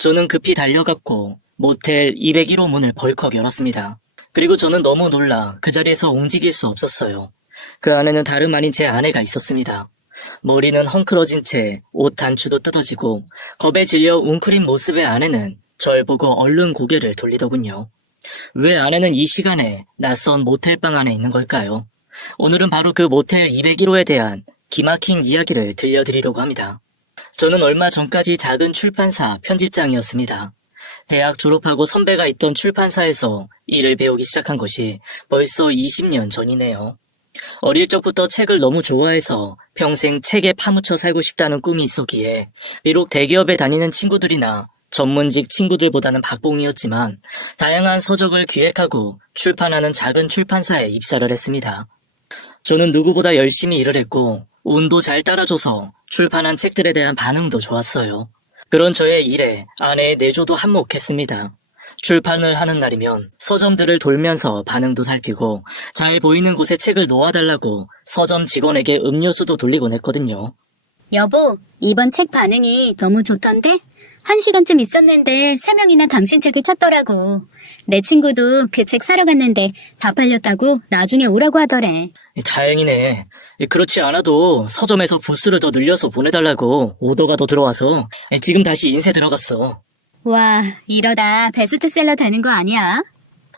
저는 급히 달려갔고 모텔 201호 문을 벌컥 열었습니다. 그리고 저는 너무 놀라 그 자리에서 움직일 수 없었어요. 그 안에는 다름 아닌 제 아내가 있었습니다. 머리는 헝클어진 채 옷 단추도 뜯어지고 겁에 질려 웅크린 모습의 아내는 절 보고 얼른 고개를 돌리더군요. 왜 아내는 이 시간에 낯선 모텔방 안에 있는 걸까요? 오늘은 바로 그 모텔 201호에 대한 기막힌 이야기를 들려드리려고 합니다. 저는 얼마 전까지 작은 출판사 편집장이었습니다. 대학 졸업하고 선배가 있던 출판사에서 일을 배우기 시작한 것이 벌써 20년 전이네요. 어릴 적부터 책을 너무 좋아해서 평생 책에 파묻혀 살고 싶다는 꿈이 있었기에 비록 대기업에 다니는 친구들이나 전문직 친구들보다는 박봉이었지만 다양한 서적을 기획하고 출판하는 작은 출판사에 입사를 했습니다. 저는 누구보다 열심히 일을 했고 운도 잘 따라줘서 출판한 책들에 대한 반응도 좋았어요. 그런 저의 일에 아내의 내조도 한몫했습니다. 출판을 하는 날이면 서점들을 돌면서 반응도 살피고 잘 보이는 곳에 책을 놓아달라고 서점 직원에게 음료수도 돌리곤 했거든요. 여보, 이번 책 반응이 너무 좋던데? 1시간쯤 있었는데 3명이나 당신 책을 찾더라고. 내 친구도 그 책 사러 갔는데 다 팔렸다고 나중에 오라고 하더래. 다행이네. 그렇지 않아도 서점에서 부스를 더 늘려서 보내달라고 오더가 더 들어와서 지금 다시 인쇄 들어갔어. 와, 이러다 베스트셀러 되는 거 아니야?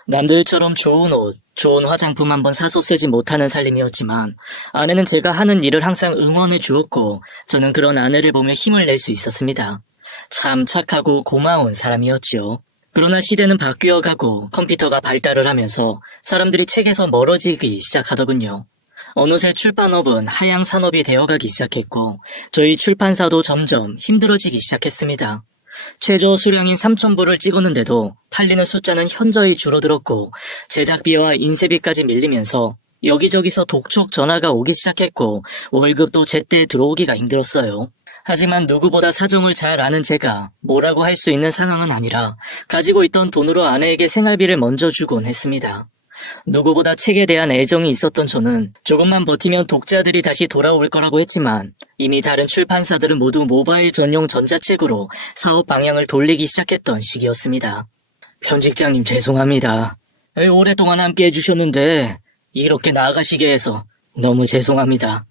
남들처럼 좋은 옷, 좋은 화장품 한번 사서 쓰지 못하는 살림이었지만 아내는 제가 하는 일을 항상 응원해 주었고 저는 그런 아내를 보며 힘을 낼 수 있었습니다. 참 착하고 고마운 사람이었지요. 그러나 시대는 바뀌어가고 컴퓨터가 발달을 하면서 사람들이 책에서 멀어지기 시작하더군요. 어느새 출판업은 하향 산업이 되어가기 시작했고 저희 출판사도 점점 힘들어지기 시작했습니다. 최저 수량인 3,000부를 찍었는데도 팔리는 숫자는 현저히 줄어들었고 제작비와 인쇄비까지 밀리면서 여기저기서 독촉 전화가 오기 시작했고 월급도 제때 들어오기가 힘들었어요. 하지만 누구보다 사정을 잘 아는 제가 뭐라고 할 수 있는 상황은 아니라 가지고 있던 돈으로 아내에게 생활비를 먼저 주곤 했습니다. 누구보다 책에 대한 애정이 있었던 저는 조금만 버티면 독자들이 다시 돌아올 거라고 했지만 이미 다른 출판사들은 모두 모바일 전용 전자책으로 사업 방향을 돌리기 시작했던 시기였습니다. 편집장님 죄송합니다. 오랫동안 함께 해주셨는데 이렇게 나아가시게 해서 너무 죄송합니다.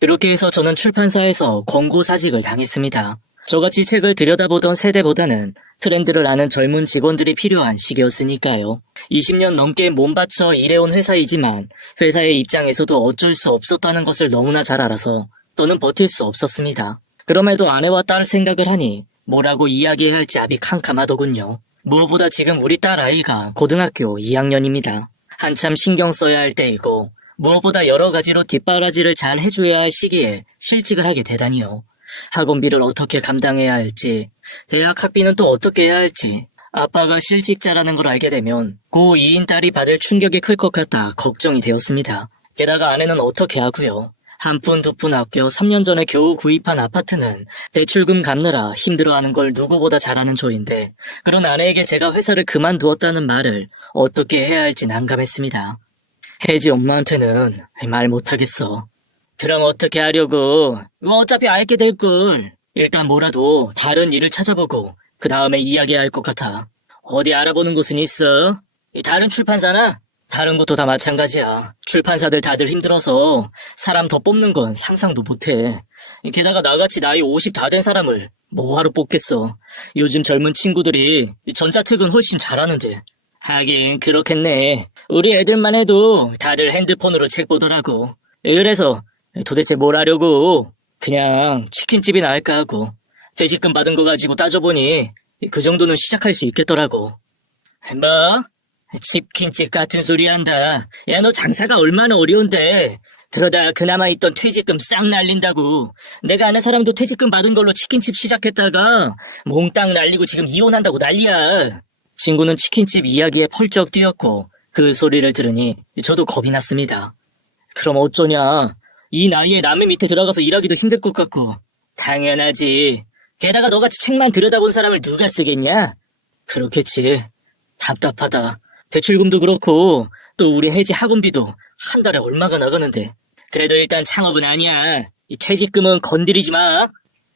그렇게 해서 저는 출판사에서 권고사직을 당했습니다. 저같이 책을 들여다보던 세대보다는 트렌드를 아는 젊은 직원들이 필요한 시기였으니까요. 20년 넘게 몸바쳐 일해온 회사이지만 회사의 입장에서도 어쩔 수 없었다는 것을 너무나 잘 알아서 더는 버틸 수 없었습니다. 그럼에도 아내와 딸 생각을 하니 뭐라고 이야기해야 할지 압이 캄캄하더군요. 무엇보다 지금 우리 딸 아이가 고등학교 2학년입니다. 한참 신경 써야 할 때이고 무엇보다 여러 가지로 뒷바라지를 잘 해줘야 할 시기에 실직을 하게 되다니요. 학원비를 어떻게 감당해야 할지, 대학 학비는 또 어떻게 해야 할지, 아빠가 실직자라는 걸 알게 되면 고2인 딸이 받을 충격이 클 것 같아 걱정이 되었습니다. 게다가 아내는 어떻게 하고요. 한 푼 두 푼 아껴 3년 전에 겨우 구입한 아파트는 대출금 갚느라 힘들어하는 걸 누구보다 잘 아는 저인데 그런 아내에게 제가 회사를 그만두었다는 말을 어떻게 해야 할지 난감했습니다. 혜지 엄마한테는 말 못하겠어. 그럼 어떻게 하려고? 어차피 알게 될걸. 일단 뭐라도 다른 일을 찾아보고 그 다음에 이야기해야 할 것 같아. 어디 알아보는 곳은 있어? 다른 출판사나? 다른 곳도 다 마찬가지야. 출판사들 다들 힘들어서 사람 더 뽑는 건 상상도 못해. 게다가 나같이 나이 50 다 된 사람을 뭐하러 뽑겠어. 요즘 젊은 친구들이 전자책은 훨씬 잘하는데. 하긴 그렇겠네. 우리 애들만 해도 다들 핸드폰으로 책 보더라고. 그래서 도대체 뭘 하려고? 그냥 치킨집이나 할까 하고. 퇴직금 받은 거 가지고 따져보니 그 정도는 시작할 수 있겠더라고. 뭐? 치킨집 같은 소리 한다. 야, 너 장사가 얼마나 어려운데. 그러다 그나마 있던 퇴직금 싹 날린다고. 내가 아는 사람도 퇴직금 받은 걸로 치킨집 시작했다가 몽땅 날리고 지금 이혼한다고 난리야. 친구는 치킨집 이야기에 펄쩍 뛰었고 그 소리를 들으니 저도 겁이 났습니다. 그럼 어쩌냐. 이 나이에 남의 밑에 들어가서 일하기도 힘들 것 같고. 당연하지. 게다가 너같이 책만 들여다본 사람을 누가 쓰겠냐? 그렇겠지. 답답하다. 대출금도 그렇고 또 우리 혜지 학원비도 한 달에 얼마가 나가는데. 그래도 일단 창업은 아니야. 이 퇴직금은 건드리지 마.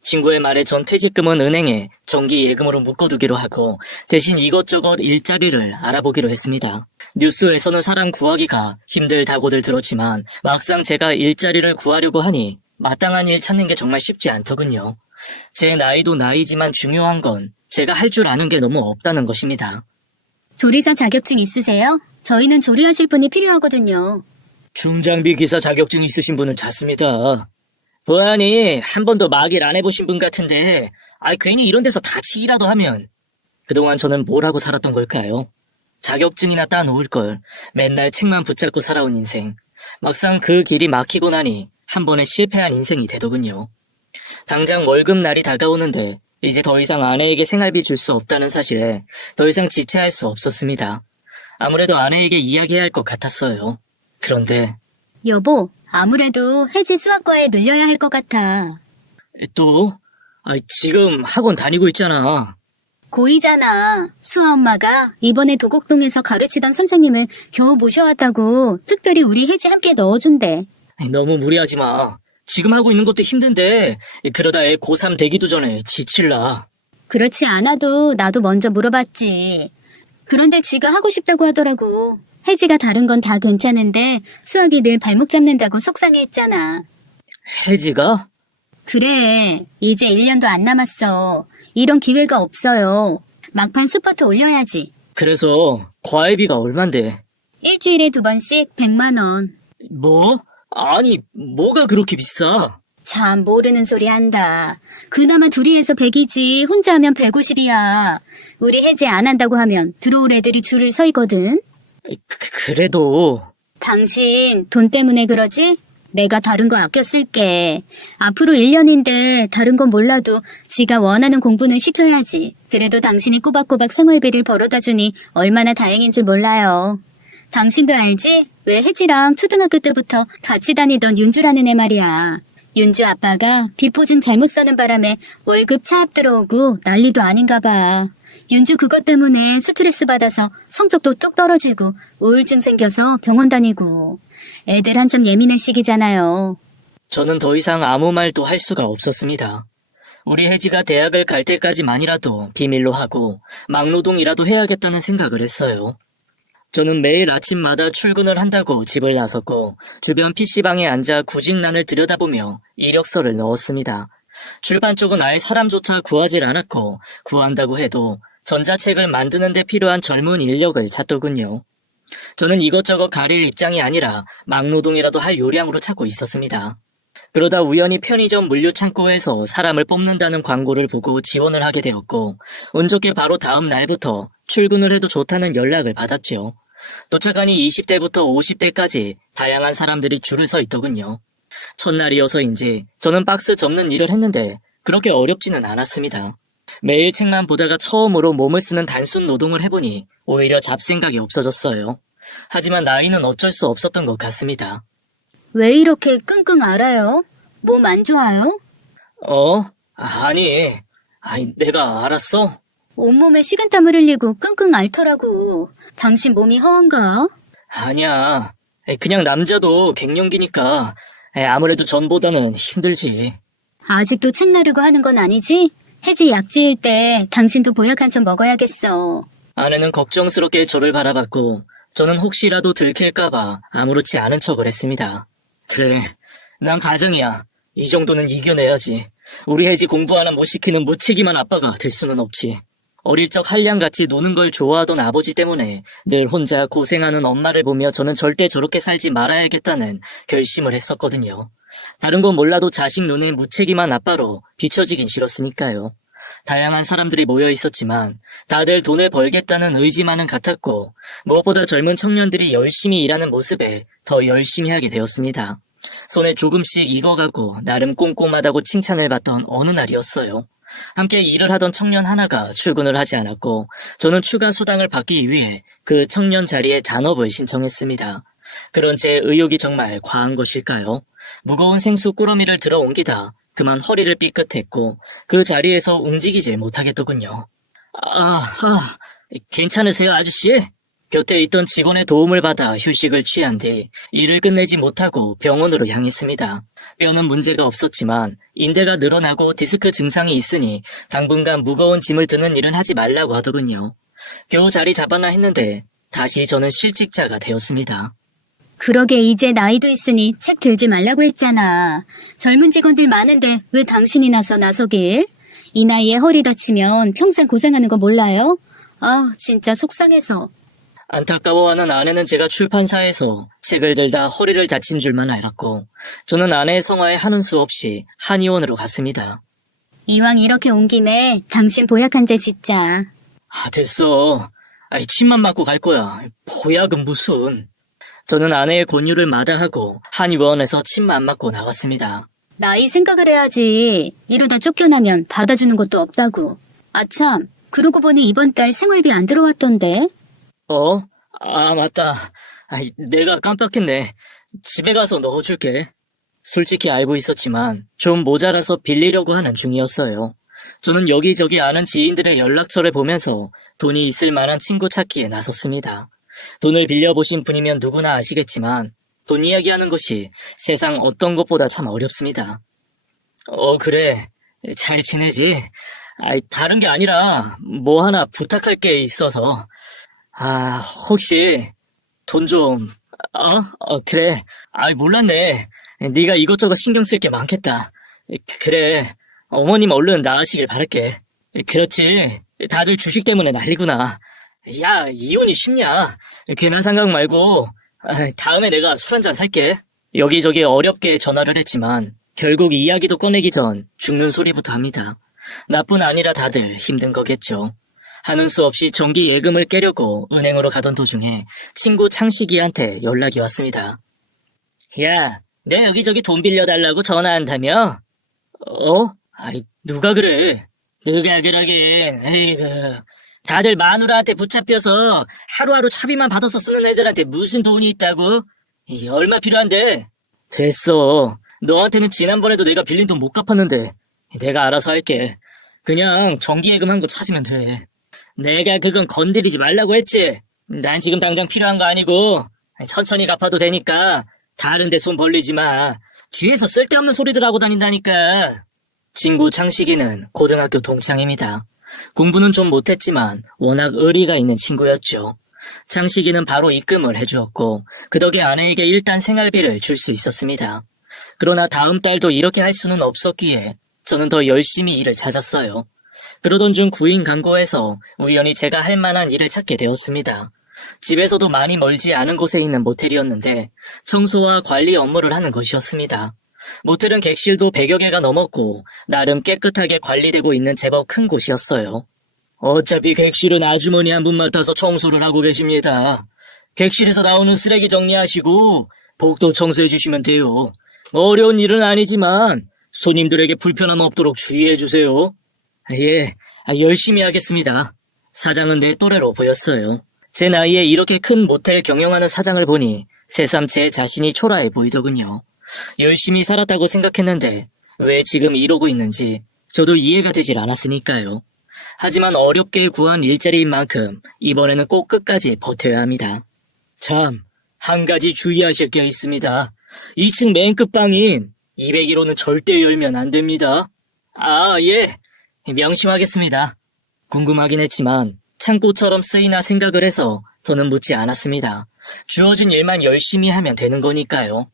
친구의 말에 전 퇴직금은 은행에 정기 예금으로 묶어두기로 하고 대신 이것저것 일자리를 알아보기로 했습니다. 뉴스에서는 사람 구하기가 힘들다고들 들었지만 막상 제가 일자리를 구하려고 하니 마땅한 일 찾는 게 정말 쉽지 않더군요. 제 나이도 나이지만 중요한 건 제가 할 줄 아는 게 너무 없다는 것입니다. 조리사 자격증 있으세요? 저희는 조리하실 분이 필요하거든요. 중장비 기사 자격증 있으신 분은 찾습니다. 보아니 한 번도 막일 안 해보신 분 같은데 괜히 이런 데서 다치기라도 하면 그동안 저는 뭘 하고 살았던 걸까요? 자격증이나 따놓을 걸 맨날 책만 붙잡고 살아온 인생. 막상 그 길이 막히고 나니 한 번에 실패한 인생이 되더군요. 당장 월급날이 다가오는데 이제 더 이상 아내에게 생활비 줄 수 없다는 사실에 더 이상 지체할 수 없었습니다. 아무래도 아내에게 이야기해야 할 것 같았어요. 그런데 여보, 아무래도 혜지 수학과에 늘려야 할 것 같아. 또? 지금 학원 다니고 있잖아. 고이잖아. 수아 엄마가 이번에 도곡동에서 가르치던 선생님을 겨우 모셔왔다고 특별히 우리 혜지 함께 넣어준대. 너무 무리하지 마. 지금 하고 있는 것도 힘든데 그러다 애 고3 되기도 전에 지칠라. 그렇지 않아도 나도 먼저 물어봤지. 그런데 지가 하고 싶다고 하더라고. 혜지가 다른 건 다 괜찮은데 수학이 늘 발목 잡는다고 속상해했잖아. 혜지가? 그래, 이제 1년도 안 남았어. 이런 기회가 없어요. 막판 스퍼트 올려야지. 그래서 과외비가 얼만데? 일주일에 2번씩 100만 원. 뭐? 아니, 뭐가 그렇게 비싸? 참 모르는 소리 한다. 그나마 둘이 해서 100이지 혼자 하면 150이야. 우리 혜지 안 한다고 하면 들어올 애들이 줄을 서 있거든. 그래도 당신 돈 때문에 그러지? 내가 다른 거 아껴 쓸게. 앞으로 1년인데 다른 건 몰라도 지가 원하는 공부는 시켜야지. 그래도 당신이 꼬박꼬박 생활비를 벌어다 주니 얼마나 다행인 줄 몰라요. 당신도 알지? 왜 혜지랑 초등학교 때부터 같이 다니던 윤주라는 애 말이야. 윤주 아빠가 비포즘 잘못 써는 바람에 월급 차압 들어오고 난리도 아닌가 봐. 윤주 그것 때문에 스트레스 받아서 성적도 뚝 떨어지고 우울증 생겨서 병원 다니고. 애들 한참 예민한 시기잖아요. 저는 더 이상 아무 말도 할 수가 없었습니다. 우리 혜지가 대학을 갈 때까지만이라도 비밀로 하고 막노동이라도 해야겠다는 생각을 했어요. 저는 매일 아침마다 출근을 한다고 집을 나섰고 주변 PC방에 앉아 구직란을 들여다보며 이력서를 넣었습니다. 출판 쪽은 아예 사람조차 구하질 않았고 구한다고 해도 전자책을 만드는 데 필요한 젊은 인력을 찾더군요. 저는 이것저것 가릴 입장이 아니라 막노동이라도 할 요량으로 찾고 있었습니다. 그러다 우연히 편의점 물류창고에서 사람을 뽑는다는 광고를 보고 지원을 하게 되었고 운 좋게 바로 다음 날부터 출근을 해도 좋다는 연락을 받았죠. 도착하니 20대부터 50대까지 다양한 사람들이 줄을 서 있더군요. 첫날이어서인지 저는 박스 접는 일을 했는데 그렇게 어렵지는 않았습니다. 매일 책만 보다가 처음으로 몸을 쓰는 단순 노동을 해보니 오히려 잡생각이 없어졌어요. 하지만 나이는 어쩔 수 없었던 것 같습니다. 왜 이렇게 끙끙 앓아요? 몸 안 좋아요? 아니, 내가 알았어? 온몸에 식은땀을 흘리고 끙끙 앓더라고. 당신 몸이 허한가? 아니야. 그냥 남자도 갱년기니까 아무래도 전보다는 힘들지. 아직도 책 나르고 하는 건 아니지? 혜지 약 지을 때 당신도 보약 한 점 먹어야겠어. 아내는 걱정스럽게 저를 바라봤고 저는 혹시라도 들킬까봐 아무렇지 않은 척을 했습니다. 그래, 난 가정이야. 이 정도는 이겨내야지. 우리 혜지 공부 하나 못 시키는 무책임한 아빠가 될 수는 없지. 어릴 적 한량같이 노는 걸 좋아하던 아버지 때문에 늘 혼자 고생하는 엄마를 보며 저는 절대 저렇게 살지 말아야겠다는 결심을 했었거든요. 다른 건 몰라도 자식 눈에 무책임한 아빠로 비춰지긴 싫었으니까요. 다양한 사람들이 모여 있었지만 다들 돈을 벌겠다는 의지만은 같았고 무엇보다 젊은 청년들이 열심히 일하는 모습에 더 열심히 하게 되었습니다. 손에 조금씩 익어가고 나름 꼼꼼하다고 칭찬을 받던 어느 날이었어요. 함께 일을 하던 청년 하나가 출근을 하지 않았고 저는 추가 수당을 받기 위해 그 청년 자리에 잔업을 신청했습니다. 그런 제 의욕이 정말 과한 것일까요? 무거운 생수 꾸러미를 들어 옮기다 그만 허리를 삐끗했고 그 자리에서 움직이질 못하겠더군요. 괜찮으세요 아저씨? 곁에 있던 직원의 도움을 받아 휴식을 취한 뒤 일을 끝내지 못하고 병원으로 향했습니다. 뼈는 문제가 없었지만 인대가 늘어나고 디스크 증상이 있으니 당분간 무거운 짐을 드는 일은 하지 말라고 하더군요. 겨우 자리 잡았나 했는데 다시 저는 실직자가 되었습니다. 그러게 이제 나이도 있으니 책 들지 말라고 했잖아. 젊은 직원들 많은데 왜 당신이 나서길? 이 나이에 허리 다치면 평생 고생하는 거 몰라요? 아, 진짜 속상해서. 안타까워하는 아내는 제가 출판사에서 책을 들다 허리를 다친 줄만 알았고 저는 아내의 성화에 하는 수 없이 한의원으로 갔습니다. 이왕 이렇게 온 김에 당신 보약 한 제 짓자. 됐어. 침만 맞고 갈 거야. 보약은 무슨. 저는 아내의 권유를 마다하고 한의원에서 침만 맞고 나왔습니다. 나이 생각을 해야지. 이러다 쫓겨나면 받아주는 것도 없다고. 아참, 그러고 보니 이번 달 생활비 안 들어왔던데. 맞다. 내가 깜빡했네. 집에 가서 넣어줄게. 솔직히 알고 있었지만 좀 모자라서 빌리려고 하는 중이었어요. 저는 여기저기 아는 지인들의 연락처를 보면서 돈이 있을 만한 친구 찾기에 나섰습니다. 돈을 빌려보신 분이면 누구나 아시겠지만 돈 이야기하는 것이 세상 어떤 것보다 참 어렵습니다. 그래. 잘 지내지? 다른 게 아니라 뭐 하나 부탁할 게 있어서. 혹시 돈 좀... 그래. 몰랐네. 네가 이것저것 신경 쓸 게 많겠다. 그래. 어머님 얼른 나으시길 바랄게. 그렇지. 다들 주식 때문에 난리구나. 야, 이혼이 쉽냐? 괜한 생각 말고 다음에 내가 술 한잔 살게. 여기저기 어렵게 전화를 했지만 결국 이야기도 꺼내기 전 죽는 소리부터 합니다. 나뿐 아니라 다들 힘든 거겠죠. 하는 수 없이 정기 예금을 깨려고 은행으로 가던 도중에 친구 창식이한테 연락이 왔습니다. 야, 내 여기저기 돈 빌려달라고 전화한다며? 누가 그래? 누가 그러긴. 에이그. 다들 마누라한테 붙잡혀서 하루하루 차비만 받아서 쓰는 애들한테 무슨 돈이 있다고? 얼마 필요한데? 됐어. 너한테는 지난번에도 내가 빌린 돈 못 갚았는데 내가 알아서 할게. 그냥 정기예금 한 거 찾으면 돼. 내가 그건 건드리지 말라고 했지. 난 지금 당장 필요한 거 아니고 천천히 갚아도 되니까 다른 데 손 벌리지 마. 뒤에서 쓸데없는 소리들 하고 다닌다니까. 친구 창식이는 고등학교 동창입니다. 공부는 좀 못했지만 워낙 의리가 있는 친구였죠. 창식이는 바로 입금을 해주었고 그 덕에 아내에게 일단 생활비를 줄 수 있었습니다. 그러나 다음 달도 이렇게 할 수는 없었기에 저는 더 열심히 일을 찾았어요. 그러던 중 구인 광고에서 우연히 제가 할 만한 일을 찾게 되었습니다. 집에서도 많이 멀지 않은 곳에 있는 모텔이었는데 청소와 관리 업무를 하는 것이었습니다. 모텔은 객실도 100여 개가 넘었고 나름 깨끗하게 관리되고 있는 제법 큰 곳이었어요. 어차피 객실은 아주머니 한 분 맡아서 청소를 하고 계십니다. 객실에서 나오는 쓰레기 정리하시고 복도 청소해 주시면 돼요. 어려운 일은 아니지만 손님들에게 불편함 없도록 주의해 주세요. 예, 열심히 하겠습니다. 사장은 내 또래로 보였어요. 제 나이에 이렇게 큰 모텔 경영하는 사장을 보니 새삼 제 자신이 초라해 보이더군요. 열심히 살았다고 생각했는데 왜 지금 이러고 있는지 저도 이해가 되질 않았으니까요. 하지만 어렵게 구한 일자리인 만큼 이번에는 꼭 끝까지 버텨야 합니다. 참, 한 가지 주의하실 게 있습니다. 2층 맨 끝방인 201호는 절대 열면 안 됩니다. 예. 명심하겠습니다. 궁금하긴 했지만 창고처럼 쓰이나 생각을 해서 더는 묻지 않았습니다. 주어진 일만 열심히 하면 되는 거니까요.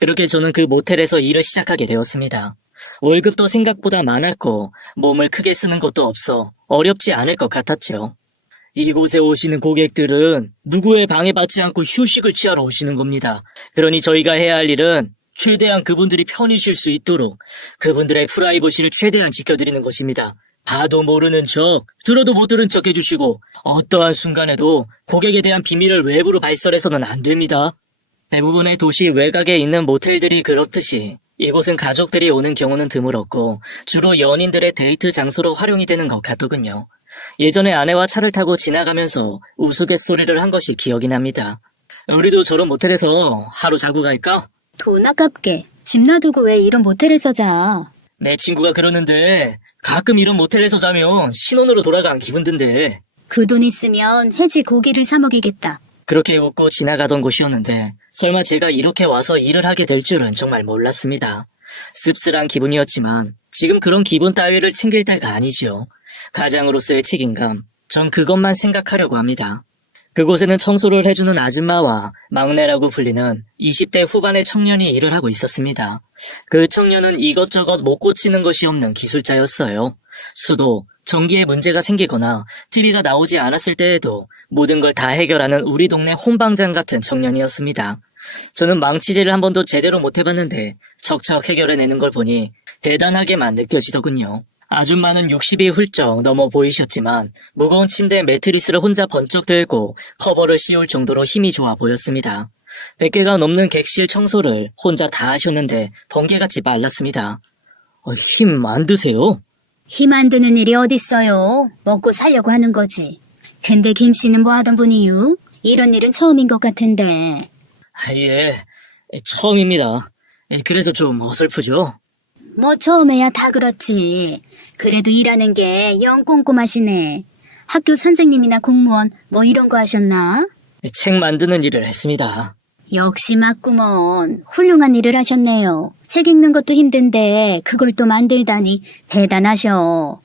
그렇게 저는 그 모텔에서 일을 시작하게 되었습니다. 월급도 생각보다 많았고 몸을 크게 쓰는 것도 없어 어렵지 않을 것 같았죠. 이곳에 오시는 고객들은 누구의 방해받지 않고 휴식을 취하러 오시는 겁니다. 그러니 저희가 해야 할 일은 최대한 그분들이 편히 쉴 수 있도록 그분들의 프라이버시를 최대한 지켜드리는 것입니다. 봐도 모르는 척, 들어도 못 들은 척 해주시고 어떠한 순간에도 고객에 대한 비밀을 외부로 발설해서는 안 됩니다. 대부분의 도시 외곽에 있는 모텔들이 그렇듯이 이곳은 가족들이 오는 경우는 드물었고 주로 연인들의 데이트 장소로 활용이 되는 것 같더군요. 예전에 아내와 차를 타고 지나가면서 우스갯소리를 한 것이 기억이 납니다. 우리도 저런 모텔에서 하루 자고 갈까? 돈 아깝게. 집 놔두고 왜 이런 모텔에서 자? 내 친구가 그러는데 가끔 이런 모텔에서 자면 신혼으로 돌아간 기분 든대. 그 돈 있으면 해지 고기를 사 먹이겠다. 그렇게 웃고 지나가던 곳이었는데 설마 제가 이렇게 와서 일을 하게 될 줄은 정말 몰랐습니다. 씁쓸한 기분이었지만 지금 그런 기분 따위를 챙길 때가 아니지요. 가장으로서의 책임감, 전 그것만 생각하려고 합니다. 그곳에는 청소를 해주는 아줌마와 막내라고 불리는 20대 후반의 청년이 일을 하고 있었습니다. 그 청년은 이것저것 못 고치는 것이 없는 기술자였어요. 수도, 전기에 문제가 생기거나 TV가 나오지 않았을 때에도 모든 걸 다 해결하는 우리 동네 홍방장 같은 청년이었습니다. 저는 망치질을 한 번도 제대로 못 해봤는데 척척 해결해내는 걸 보니 대단하게만 느껴지더군요. 아줌마는 60이 훌쩍 넘어 보이셨지만 무거운 침대 매트리스를 혼자 번쩍 들고 커버를 씌울 정도로 힘이 좋아 보였습니다. 100개가 넘는 객실 청소를 혼자 다 하셨는데 번개같이 말랐습니다. 힘 안 드세요? 힘 안 드는 일이 어딨어요. 먹고 살려고 하는 거지. 근데 김 씨는 뭐 하던 분이유? 이런 일은 처음인 것 같은데. 예, 처음입니다. 그래서 좀 어설프죠? 뭐 처음에야 다 그렇지. 그래도 일하는 게 영 꼼꼼하시네. 학교 선생님이나 공무원 뭐 이런 거 하셨나? 책 만드는 일을 했습니다. 역시 맞구먼. 훌륭한 일을 하셨네요. 책 읽는 것도 힘든데 그걸 또 만들다니 대단하셔.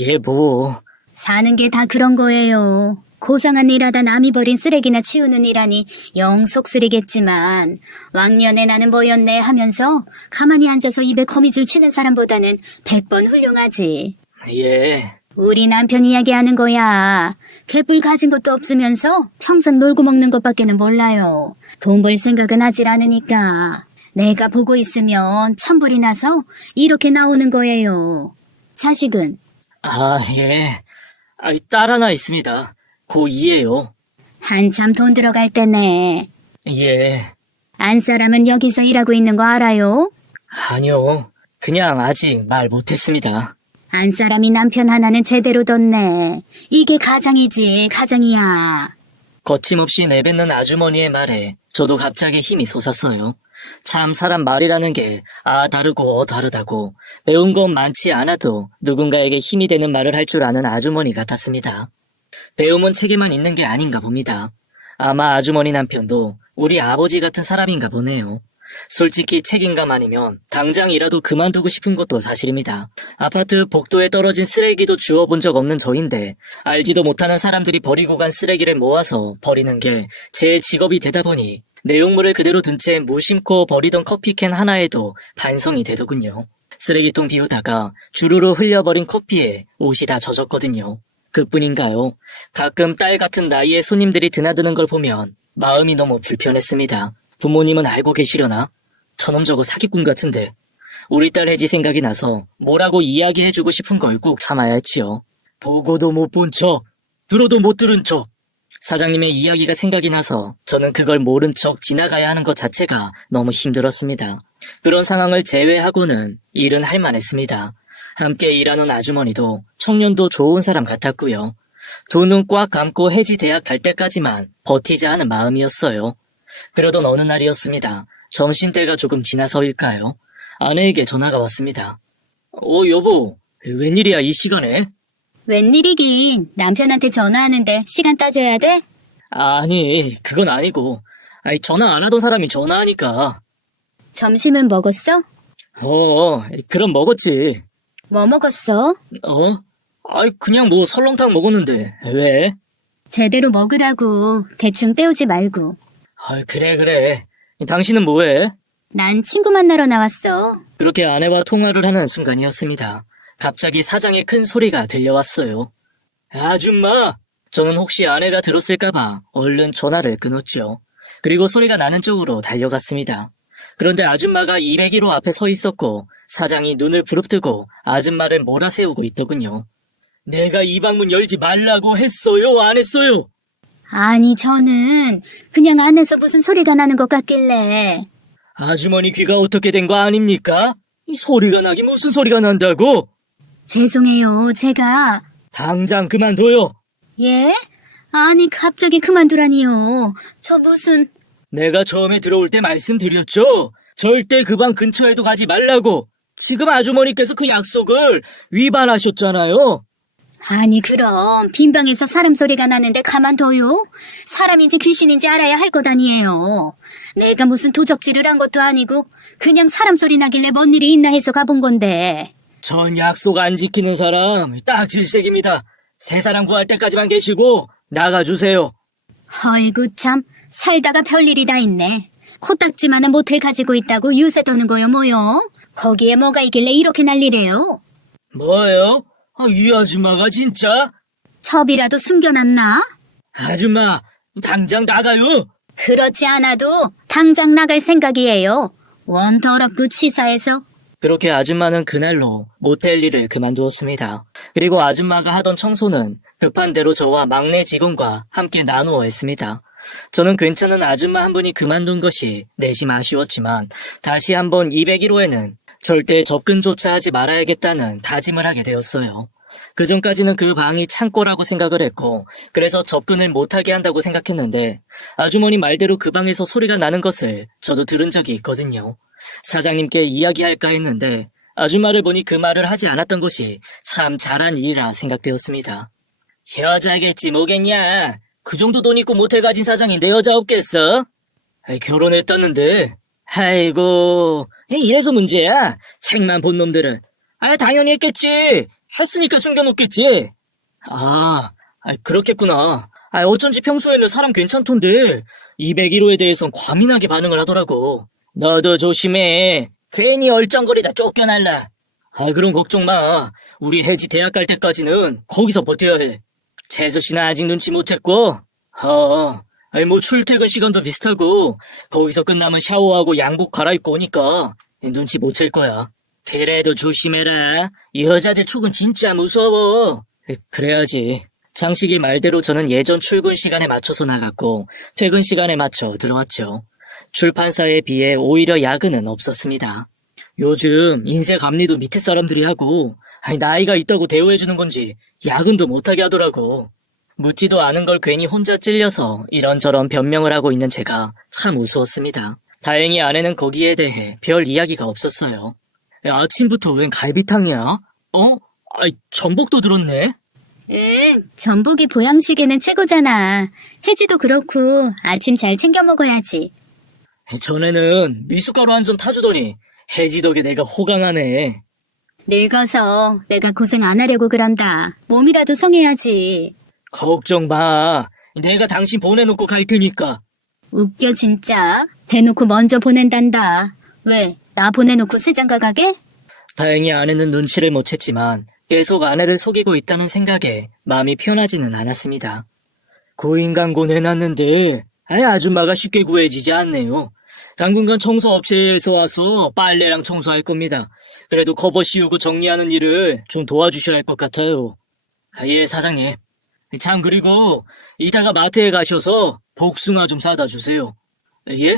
예, 뭐. 사는 게 다 그런 거예요. 고상한 일하다 남이 버린 쓰레기나 치우는 일하니 영 속쓰리겠지만 왕년에 나는 뭐였네 하면서 가만히 앉아서 입에 거미줄 치는 사람보다는 100번 훌륭하지. 예. 우리 남편 이야기하는 거야. 개뿔 가진 것도 없으면서 평생 놀고 먹는 것밖에는 몰라요. 돈 벌 생각은 하질 않으니까. 내가 보고 있으면 천불이 나서 이렇게 나오는 거예요. 자식은? 예. 딸 하나 있습니다. 고2예요. 한참 돈 들어갈 때네. 예. 안 사람은 여기서 일하고 있는 거 알아요? 아니요. 그냥 아직 말 못했습니다. 안 사람이 남편 하나는 제대로 뒀네. 이게 가장이지, 가장이야. 거침없이 내뱉는 아주머니의 말에 저도 갑자기 힘이 솟았어요. 참 사람 말이라는 게 다르고 다르다고 배운 건 많지 않아도 누군가에게 힘이 되는 말을 할 줄 아는 아주머니 같았습니다. 배움은 책에만 있는 게 아닌가 봅니다. 아마 아주머니 남편도 우리 아버지 같은 사람인가 보네요. 솔직히 책임감 아니면 당장이라도 그만두고 싶은 것도 사실입니다. 아파트 복도에 떨어진 쓰레기도 주워본 적 없는 저인데 알지도 못하는 사람들이 버리고 간 쓰레기를 모아서 버리는 게 제 직업이 되다 보니 내용물을 그대로 둔 채 무심코 버리던 커피캔 하나에도 반성이 되더군요. 쓰레기통 비우다가 주르르 흘려버린 커피에 옷이 다 젖었거든요. 그뿐인가요? 가끔 딸 같은 나이의 손님들이 드나드는 걸 보면 마음이 너무 불편했습니다. 부모님은 알고 계시려나? 저놈 저거 사기꾼 같은데. 우리 딸 혜지 생각이 나서 뭐라고 이야기해주고 싶은 걸 꾹 참아야 했지요. 보고도 못 본 척, 들어도 못 들은 척. 사장님의 이야기가 생각이 나서 저는 그걸 모른 척 지나가야 하는 것 자체가 너무 힘들었습니다. 그런 상황을 제외하고는 일은 할 만했습니다. 함께 일하는 아주머니도 청년도 좋은 사람 같았고요. 두 눈 꽉 감고 혜지 대학 갈 때까지만 버티자 하는 마음이었어요. 그러던 어느 날이었습니다. 점심때가 조금 지나서일까요? 아내에게 전화가 왔습니다. 여보, 웬일이야 이 시간에? 웬일이긴. 남편한테 전화하는데 시간 따져야 돼? 아니, 그건 아니고. 전화 안 하던 사람이 전화하니까. 점심은 먹었어? 그럼 먹었지. 뭐 먹었어? 그냥 뭐 설렁탕 먹었는데. 왜? 제대로 먹으라고. 대충 때우지 말고. 그래. 당신은 뭐해? 난 친구 만나러 나왔어. 그렇게 아내와 통화를 하는 순간이었습니다. 갑자기 사장의 큰 소리가 들려왔어요. 아줌마! 저는 혹시 아내가 들었을까봐 얼른 전화를 끊었죠. 그리고 소리가 나는 쪽으로 달려갔습니다. 그런데 아줌마가 201호 앞에 서 있었고 사장이 눈을 부릅뜨고 아줌마를 몰아세우고 있더군요. 내가 이 방문 열지 말라고 했어요? 안 했어요? 아니, 저는 그냥 안에서 무슨 소리가 나는 것 같길래. 아주머니 귀가 어떻게 된 거 아닙니까? 이 소리가 나긴 무슨 소리가 난다고? 죄송해요, 제가. 당장 그만둬요. 예? 아니, 갑자기 그만두라니요. 저 무슨... 내가 처음에 들어올 때 말씀드렸죠? 절대 그 방 근처에도 가지 말라고. 지금 아주머니께서 그 약속을 위반하셨잖아요. 아니 그럼 빈방에서 사람 소리가 나는데 가만둬요? 사람인지 귀신인지 알아야 할 것 아니에요. 내가 무슨 도적질을 한 것도 아니고 그냥 사람 소리 나길래 뭔 일이 있나 해서 가본 건데. 전 약속 안 지키는 사람 딱 질색입니다. 새 사람 구할 때까지만 계시고 나가주세요. 아이고 참 살다가 별일이 다 있네. 코딱지만한 모텔 가지고 있다고 유세 떠는 거요 뭐요? 거기에 뭐가 있길래 이렇게 난리래요? 뭐예요? 이 아줌마가 진짜? 첩이라도 숨겨놨나? 아줌마, 당장 나가요. 그렇지 않아도 당장 나갈 생각이에요. 원 더럽고 치사해서. 그렇게 아줌마는 그날로 모텔 일을 그만두었습니다. 그리고 아줌마가 하던 청소는 급한 대로 저와 막내 직원과 함께 나누어 했습니다. 저는 괜찮은 아줌마 한 분이 그만둔 것이 내심 아쉬웠지만 다시 한번 201호에는 절대 접근조차 하지 말아야겠다는 다짐을 하게 되었어요. 그전까지는 그 방이 창고라고 생각을 했고 그래서 접근을 못하게 한다고 생각했는데 아주머니 말대로 그 방에서 소리가 나는 것을 저도 들은 적이 있거든요. 사장님께 이야기할까 했는데 아줌마를 보니 그 말을 하지 않았던 것이 참 잘한 일이라 생각되었습니다. 여자겠지 뭐겠냐. 그 정도 돈 있고 모텔 가진 사장이 내 여자 없겠어? 결혼했다는데. 아이고 이래서 문제야. 책만 본 놈들은. 당연히 했겠지. 했으니까 숨겨놓겠지. 그렇겠구나. 어쩐지 평소에는 사람 괜찮던데 201호에 대해선 과민하게 반응을 하더라고. 너도 조심해. 괜히 얼쩡거리다 쫓겨날라. 그럼 걱정 마. 우리 혜지 대학 갈 때까지는 거기서 버텨야 해. 재수 씨는 아직 눈치 못 챘고. 뭐 출퇴근 시간도 비슷하고 거기서 끝나면 샤워하고 양복 갈아입고 오니까 눈치 못 챌 거야. 그래도 조심해라. 여자들 촉은 진짜 무서워. 그래야지. 장식이 말대로 저는 예전 출근 시간에 맞춰서 나갔고 퇴근 시간에 맞춰 들어왔죠. 출판사에 비해 오히려 야근은 없었습니다. 요즘 인쇄 감리도 밑에 사람들이 하고 나이가 있다고 대우해주는 건지 야근도 못하게 하더라고. 묻지도 않은 걸 괜히 혼자 찔려서 이런저런 변명을 하고 있는 제가 참 우스웠습니다. 다행히 아내는 거기에 대해 별 이야기가 없었어요. 아침부터 웬 갈비탕이야? 전복도 들었네? 응, 전복이 보양식에는 최고잖아. 혜지도 그렇고 아침 잘 챙겨 먹어야지. 전에는 미숫가루 한 점 타주더니 혜지 덕에 내가 호강하네. 늙어서 내가 고생 안 하려고 그런다. 몸이라도 성해야지. 걱정 마. 내가 당신 보내놓고 갈 테니까. 웃겨 진짜. 대놓고 먼저 보낸단다. 왜? 나 보내놓고 새장가 가게? 다행히 아내는 눈치를 못 챘지만 계속 아내를 속이고 있다는 생각에 마음이 편하지는 않았습니다. 구인광고 내놨는데 아줌마가 쉽게 구해지지 않네요. 당분간 청소업체에서 와서 빨래랑 청소할 겁니다. 그래도 커버 씌우고 정리하는 일을 좀 도와주셔야 할 것 같아요. 예, 사장님. 참 그리고 이따가 마트에 가셔서 복숭아 좀 사다 주세요. 예?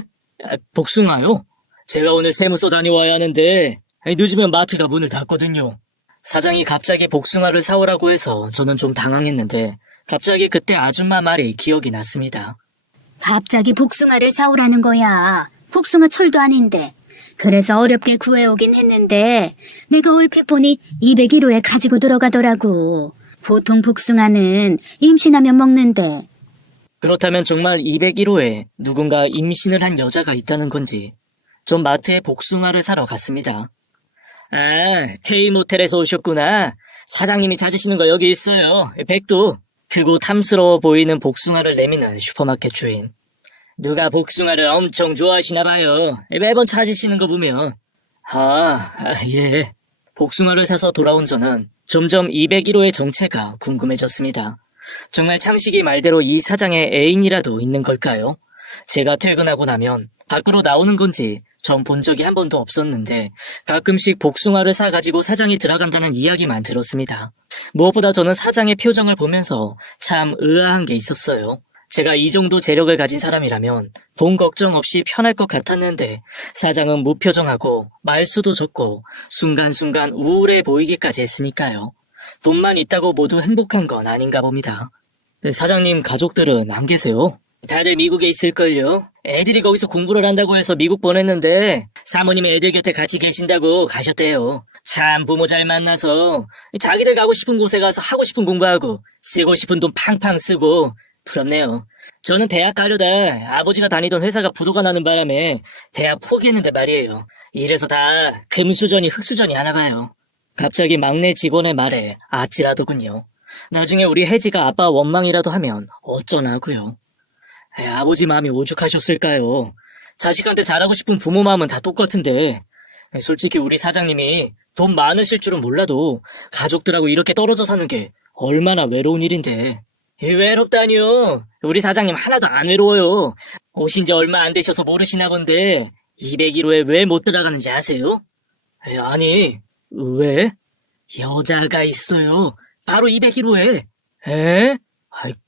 복숭아요? 제가 오늘 세무서 다녀와야 하는데 늦으면 마트가 문을 닫거든요. 사장이 갑자기 복숭아를 사오라고 해서 저는 좀 당황했는데 갑자기 그때 아줌마 말이 기억이 났습니다. 갑자기 복숭아를 사오라는 거야. 복숭아 철도 아닌데. 그래서 어렵게 구해오긴 했는데 내가 얼핏 보니 201호에 가지고 들어가더라고. 보통 복숭아는 임신하면 먹는데. 그렇다면 정말 201호에 누군가 임신을 한 여자가 있다는 건지 좀 마트에 복숭아를 사러 갔습니다. K모텔에서 오셨구나. 사장님이 찾으시는 거 여기 있어요. 백두. 크고 탐스러워 보이는 복숭아를 내미는 슈퍼마켓 주인. 누가 복숭아를 엄청 좋아하시나 봐요. 매번 찾으시는 거 보면. 예. 복숭아를 사서 돌아온 저는 점점 201호의 정체가 궁금해졌습니다. 정말 창식이 말대로 이 사장의 애인이라도 있는 걸까요? 제가 퇴근하고 나면 밖으로 나오는 건지 전 본 적이 한 번도 없었는데 가끔씩 복숭아를 사가지고 사장이 들어간다는 이야기만 들었습니다. 무엇보다 저는 사장의 표정을 보면서 참 의아한 게 있었어요. 제가 이 정도 재력을 가진 사람이라면 돈 걱정 없이 편할 것 같았는데 사장은 무표정하고 말수도 적고 순간순간 우울해 보이기까지 했으니까요. 돈만 있다고 모두 행복한 건 아닌가 봅니다. 사장님 가족들은 안 계세요? 다들 미국에 있을걸요? 애들이 거기서 공부를 한다고 해서 미국 보냈는데 사모님 애들 곁에 같이 계신다고 가셨대요. 참 부모 잘 만나서 자기들 가고 싶은 곳에 가서 하고 싶은 공부하고 쓰고 싶은 돈 팡팡 쓰고 부럽네요. 저는 대학 가려다 아버지가 다니던 회사가 부도가 나는 바람에 대학 포기했는데 말이에요. 이래서 다 금수저니 흙수저니 하나 봐요. 갑자기 막내 직원의 말에 아찔하더군요. 나중에 우리 혜지가 아빠 원망이라도 하면 어쩌나고요. 아버지 마음이 오죽하셨을까요? 자식한테 잘하고 싶은 부모 마음은 다 똑같은데 솔직히 우리 사장님이 돈 많으실 줄은 몰라도 가족들하고 이렇게 떨어져 사는 게 얼마나 외로운 일인데. 외롭다니요. 우리 사장님 하나도 안 외로워요. 오신 지 얼마 안 되셔서 모르시나 본데 201호에 왜 못 들어가는지 아세요? 아니, 왜? 여자가 있어요. 바로 201호에. 에?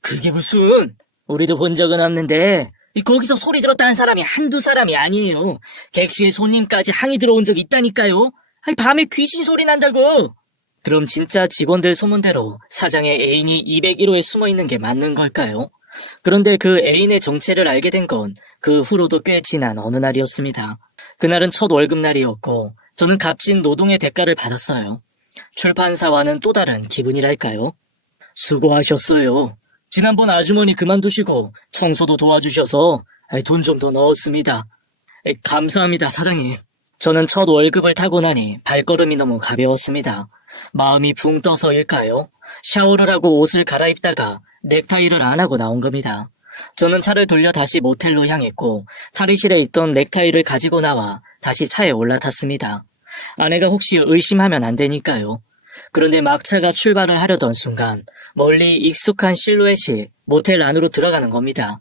그게 무슨... 우리도 본 적은 없는데 거기서 소리 들었다는 사람이 한두 사람이 아니에요. 객실 손님까지 항의 들어온 적 있다니까요. 밤에 귀신 소리 난다고. 그럼 진짜 직원들 소문대로 사장의 애인이 201호에 숨어있는 게 맞는 걸까요? 그런데 그 애인의 정체를 알게 된 건 그 후로도 꽤 지난 어느 날이었습니다. 그날은 첫 월급날이었고 저는 값진 노동의 대가를 받았어요. 출판사와는 또 다른 기분이랄까요? 수고하셨어요. 지난번 아주머니 그만두시고 청소도 도와주셔서 돈 좀 더 넣었습니다. 감사합니다, 사장님. 저는 첫 월급을 타고 나니 발걸음이 너무 가벼웠습니다. 마음이 붕 떠서일까요? 샤워를 하고 옷을 갈아입다가 넥타이를 안 하고 나온 겁니다. 저는 차를 돌려 다시 모텔로 향했고 탈의실에 있던 넥타이를 가지고 나와 다시 차에 올라탔습니다. 아내가 혹시 의심하면 안 되니까요. 그런데 막 차가 출발을 하려던 순간 멀리 익숙한 실루엣이 모텔 안으로 들어가는 겁니다.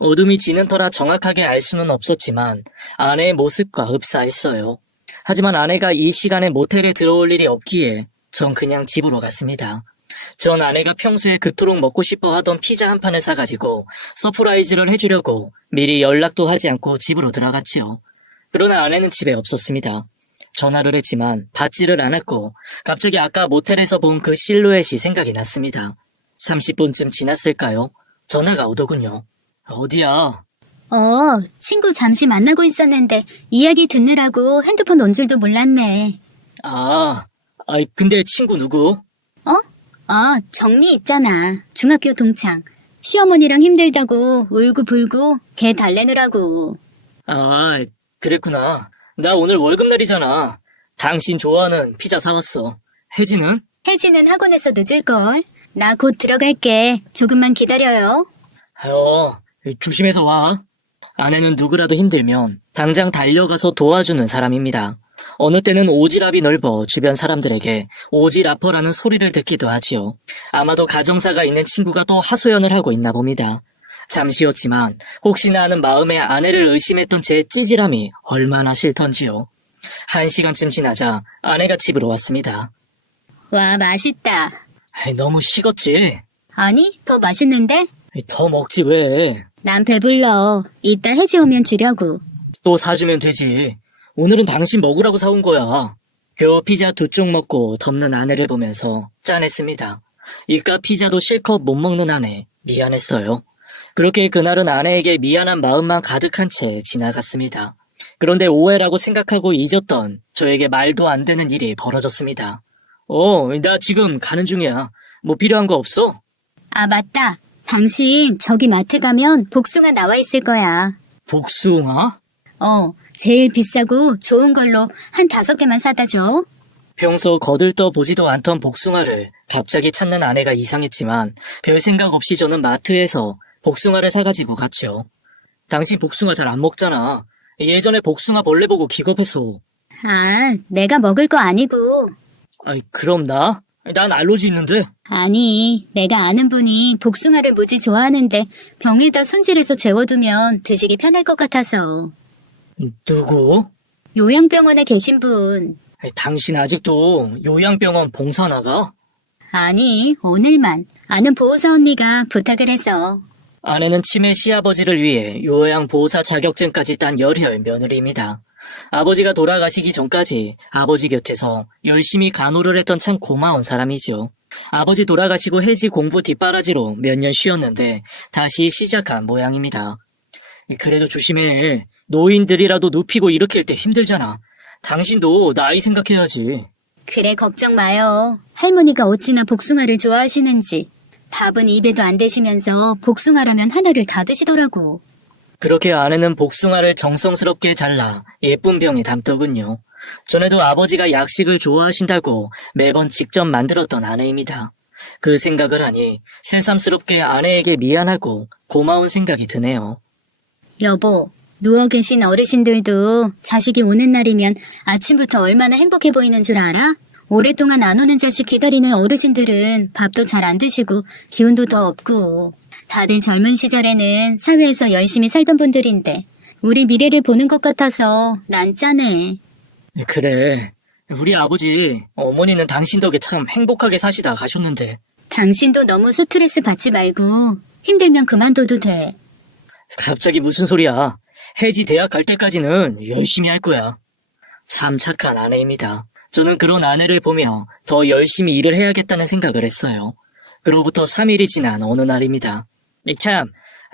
어둠이 지는 터라 정확하게 알 수는 없었지만 아내의 모습과 흡사했어요. 하지만 아내가 이 시간에 모텔에 들어올 일이 없기에 전 그냥 집으로 갔습니다. 전 아내가 평소에 그토록 먹고 싶어 하던 피자 한 판을 사가지고 서프라이즈를 해주려고 미리 연락도 하지 않고 집으로 들어갔지요. 그러나 아내는 집에 없었습니다. 전화를 했지만 받지를 않았고 갑자기 아까 모텔에서 본 그 실루엣이 생각이 났습니다. 30분쯤 지났을까요? 전화가 오더군요. 어디야? 친구 잠시 만나고 있었는데 이야기 듣느라고 핸드폰 온 줄도 몰랐네. 근데 친구 누구? 정미 있잖아. 중학교 동창. 시어머니랑 힘들다고 울고불고 걔 달래느라고. 그랬구나. 나 오늘 월급날이잖아. 당신 좋아하는 피자 사왔어. 혜지는? 혜지는 학원에서 늦을걸. 나 곧 들어갈게. 조금만 기다려요. 조심해서 와. 아내는 누구라도 힘들면 당장 달려가서 도와주는 사람입니다. 어느 때는 오지랖이 넓어 주변 사람들에게 오지라퍼라는 소리를 듣기도 하지요. 아마도 가정사가 있는 친구가 또 하소연을 하고 있나 봅니다. 잠시였지만 혹시나 하는 마음에 아내를 의심했던 제 찌질함이 얼마나 싫던지요. 1시간쯤 지나자 아내가 집으로 왔습니다. 와, 맛있다. 너무 식었지? 아니, 더 맛있는데? 더 먹지 왜? 난 배불러. 이따 혜지 오면 주려고. 또 사주면 되지. 오늘은 당신 먹으라고 사온 거야. 겨우 피자 2쪽 먹고 덮는 아내를 보면서 짠했습니다. 이깟 피자도 실컷 못 먹는 아내, 미안했어요. 그렇게 그날은 아내에게 미안한 마음만 가득한 채 지나갔습니다. 그런데 오해라고 생각하고 잊었던 저에게 말도 안 되는 일이 벌어졌습니다. 나 지금 가는 중이야. 뭐 필요한 거 없어? 맞다. 당신 저기 마트 가면 복숭아 나와 있을 거야. 복숭아? 제일 비싸고 좋은 걸로 한 5개만 사다 줘. 평소 거들떠 보지도 않던 복숭아를 갑자기 찾는 아내가 이상했지만 별 생각 없이 저는 마트에서 복숭아를 사가지고 갔죠. 당신 복숭아 잘 안 먹잖아. 예전에 복숭아 벌레 보고 기겁해서. 내가 먹을 거 아니고. 그럼 나? 난 알러지 있는데. 아니, 내가 아는 분이 복숭아를 무지 좋아하는데 병에다 손질해서 재워두면 드시기 편할 것 같아서. 누구? 요양병원에 계신 분. 당신 아직도 요양병원 봉사 나가? 아니, 오늘만. 아는 보호사 언니가 부탁을 해서. 아내는 치매 시아버지를 위해 요양보호사 자격증까지 딴 열혈 며느리입니다. 아버지가 돌아가시기 전까지 아버지 곁에서 열심히 간호를 했던 참 고마운 사람이죠. 아버지 돌아가시고 혜지 공부 뒷바라지로 몇 년 쉬었는데 다시 시작한 모양입니다. 그래도 조심해. 노인들이라도 눕히고 일으킬 때 힘들잖아. 당신도 나이 생각해야지. 그래, 걱정 마요. 할머니가 어찌나 복숭아를 좋아하시는지. 밥은 입에도 안 대시면서 복숭아라면 하나를 다 드시더라고. 그렇게 아내는 복숭아를 정성스럽게 잘라 예쁜 병에 담더군요. 전에도 아버지가 약식을 좋아하신다고 매번 직접 만들었던 아내입니다. 그 생각을 하니 새삼스럽게 아내에게 미안하고 고마운 생각이 드네요. 여보, 누워 계신 어르신들도 자식이 오는 날이면 아침부터 얼마나 행복해 보이는 줄 알아? 오랫동안 안 오는 자식 기다리는 어르신들은 밥도 잘 안 드시고 기운도 더 없고. 다들 젊은 시절에는 사회에서 열심히 살던 분들인데 우리 미래를 보는 것 같아서 난 짠해. 그래. 우리 아버지, 어머니는 당신 덕에 참 행복하게 사시다 가셨는데. 당신도 너무 스트레스 받지 말고 힘들면 그만둬도 돼. 갑자기 무슨 소리야. 혜지 대학 갈 때까지는 열심히 할 거야. 참 착한 아내입니다. 저는 그런 아내를 보며 더 열심히 일을 해야겠다는 생각을 했어요. 그로부터 3일이 지난 어느 날입니다. 참,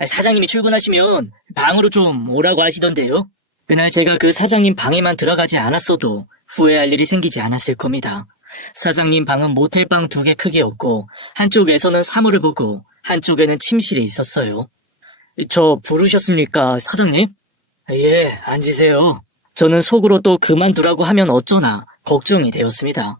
사장님이 출근하시면 방으로 좀 오라고 하시던데요. 그날 제가 그 사장님 방에만 들어가지 않았어도 후회할 일이 생기지 않았을 겁니다. 사장님 방은 모텔방 2개 크기였고 한쪽에서는 사물을 보고 한쪽에는 침실이 있었어요. 저 부르셨습니까, 사장님? 예, 앉으세요. 저는 속으로 또 그만두라고 하면 어쩌나 걱정이 되었습니다.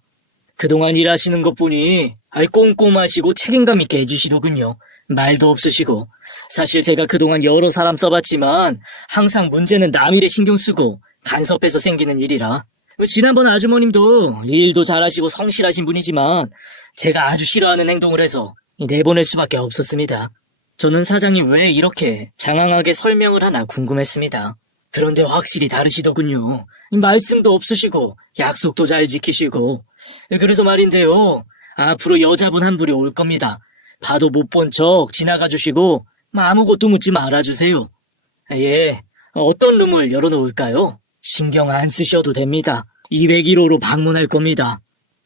그동안 일하시는 것 보니 꼼꼼하시고 책임감 있게 해주시더군요. 말도 없으시고. 사실 제가 그동안 여러 사람 써봤지만 항상 문제는 남 일에 신경 쓰고 간섭해서 생기는 일이라. 지난번 아주머님도 일도 잘하시고 성실하신 분이지만 제가 아주 싫어하는 행동을 해서 내보낼 수밖에 없었습니다. 저는 사장님 왜 이렇게 장황하게 설명을 하나 궁금했습니다. 그런데 확실히 다르시더군요. 말씀도 없으시고 약속도 잘 지키시고. 그래서 말인데요. 앞으로 여자분 한 분이 올 겁니다. 봐도 못 본 척 지나가 주시고 아무것도 묻지 말아주세요. 예, 어떤 룸을 열어놓을까요? 신경 안 쓰셔도 됩니다. 201호로 방문할 겁니다.